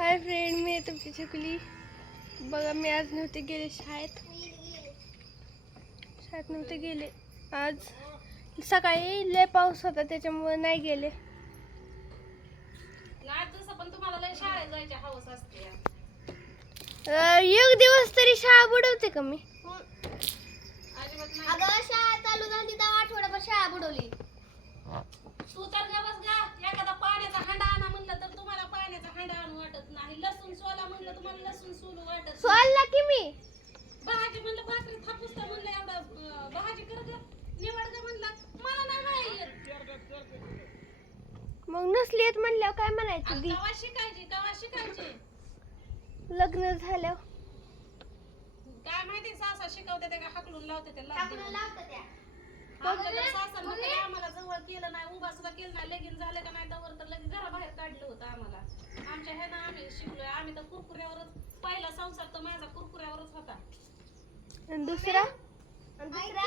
Hi friend मी तुमची छकुली. बघा मी आज नव्हते गेले शाळेत. शाळेत नव्हते गेले. आज सकाळी लय पाऊस होता त्याच्यामुळे नाही गेले. एक दिवस तरी शाळा बुडवते का मी? नाही. अगं शाळा चालू झाली तेव्हा आठवड्याभर शाळा बुडवली. तू तर ग बस गा एखादा पाण्याचा हांडा आणा म्हणलं तर तुम्हाला पाण्याचा हांडा आणू वाटत नाही लसूण लसूण सोलू वाटत की मी. भाजी म्हणलं भाकरी थापूस तर म्हणलं भाजी कर ग निवड ग म्हणलं. मला नाही बाई येत. मग नसली येत म्हणल्यावर काय म्हणायचं दी? शिकायची शिकायची. लग्न झाल्यावर. काय माहिती सासा शिकवते ते का हाकलून लावते त्या. आमच्याकडे आम्हाला जवळ केलं नाही उभा सुद्धा केलं नाही लगीन झालं का नाही तवर तर लगेच घराबाहेर काढलं होतं आम्हाला. आमच्या ह्यानं आम्ही आम्ही तर कुरकुऱ्यावरच पहिला संसार तर माझा कुरकुऱ्यावरच होता. आणि दुसरा? आणि दुसरा?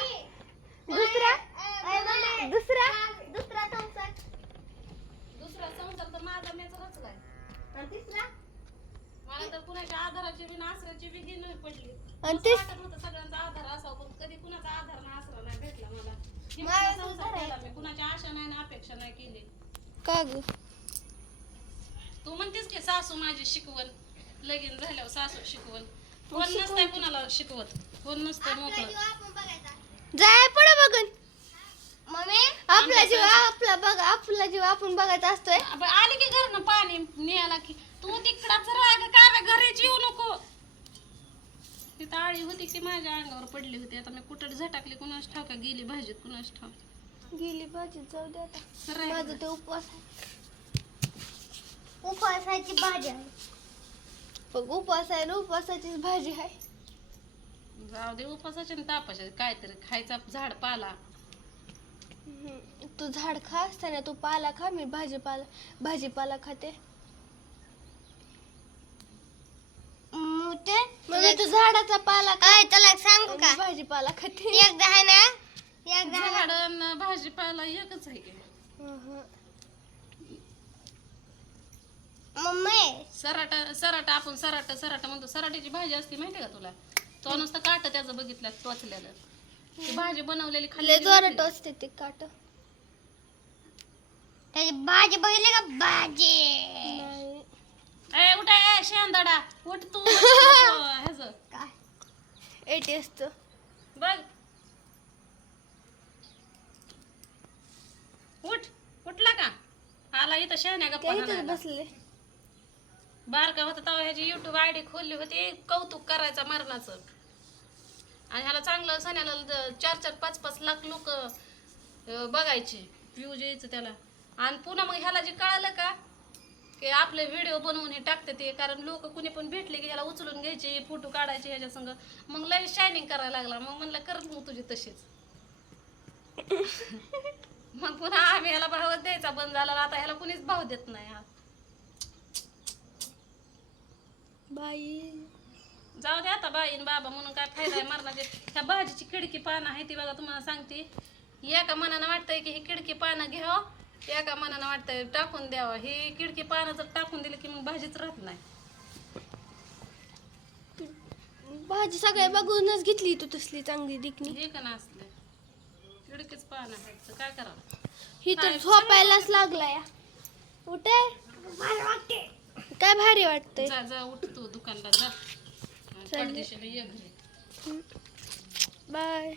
दुसरा? अय मम्मी, दुसरा? दुसरा संसार. दुसरा संसार तर माझा मेच रचलाय आणि तिसरा? मला तर कुणाच्या आधाराची बी आसऱ्याची बी नाही पडली. आणि असं तीस वाटत होतं सगळ्यांचा आधार असावा पण कधी कुणाचा आधार ना आसरा नाही भेटला मला. संसार. केला मी कुणाची आशा नाही ना अपेक्षा नाही केली. का ग? तू म्हणतेस की सासू माझी शिकवण. लगीन झाल्यावर सासू शिकवण. कोण नसतंय कुणाला शिकवत? कोण नसतंय मोकळं. जीव आपण बघायचा. जाय पडा बघन. मम्मी? आपला जीव आपला बघा आपला जीव आपण बघायचा असतोय. अब आली की घरनं पाणी न्यायला की तू तिकडाच राग काय घरीच येऊ नको. तिथं आळी होती ती माझ्या अंगावर पडली होती. आता मी कुठं झटाकली कुणाच ठाव का गेली भाजीत कुणाच ठाव गेली भाजी जाऊ दे आता. माझं ते उपवास आहे. उपवासाची भाजी आहे. बघ उपवास आहे ना उपवासाचीच भाजी आहे. जाऊ दे उपासाचे आणि तापाचे काहीतरी खायचा झाड पाला. हम्म. तू झाड खा असताना तू पाला खा मी भाजीपाला भाजीपाला खाते. मोठे म्हणजे तू झाडाचा पाला खा. अय तुला एक सांगू आणि का भाजीपाला खाते. एकदा आहे ना एकदा आहे झाड आणि भाजीपाला एकच आहे. की हं. मम्मी सराटा सराटा आपण सराटा सराटा म्हणतो सराट्याची भाजी असते माहिती का तुला? तो नुसतं काट त्याचं बघितलं टोचलेलं. ती भाजी बनवलेली लय खाल्ली जोरात टोचते ते काट. त्याची भाजी बघितली का? भाजी. ए उठ ए शेंदाडा. उठ तू ह्याच काय? ATS चं. बघ. उठ. उठला का? आला इथं शहाण्या ते गप्पा इथंच हाणायला. बसले. बारका होता तेव्हा ह्याची युट्यूब आय डी खोलली होती. कौतुक करायचा मरणाचं. आणि ह्याला चांगलं सण्याला चार चार पाच पाच लाख लोक बघायचे. व्ह्यूज यायचं त्याला. आणि पुन्हा मग ह्याला जे कळालं का की आपले व्हिडिओ बनवून हे टाकते ते कारण लोक कुणी पण भेटले की ह्याला उचलून घ्यायचे फोटो काढायचे ह्याच्या संग. मग लय शायनिंग करायला लागला. मग म्हणलं कर मग तुझी तशीच. मग पुन्हा आम्ही ह्याला भावच द्यायचा बंद झाला. आता ह्याला कुणीच भाव देत नाही हा. बाई. जाऊ दे आता बाईन बाबा म्हणून काय फायदा आहे मरणाचे. ह्या भाजीची खिडकी पानं आहे ती बघा तुम्हाला सांगते. एका मनानं वाटतंय की ही खिडकी पानं घ्यावं एका मनानं वाटतंय टाकून द्यावं. ही खिडकी पानं जर टाकून दिली की मग भाजीच राहत नाही. भाजी सगळ्या बघूनच घेतली तू तसली चांगली दिकनी हे का नसले खिडकीच पानं आहेत तर काय करावं? ही तर काय झोपायलाच लागला या उठे. काय भारी वाटतंय. जा जा उठ तू दुकानला जा. ये घरी. बाय.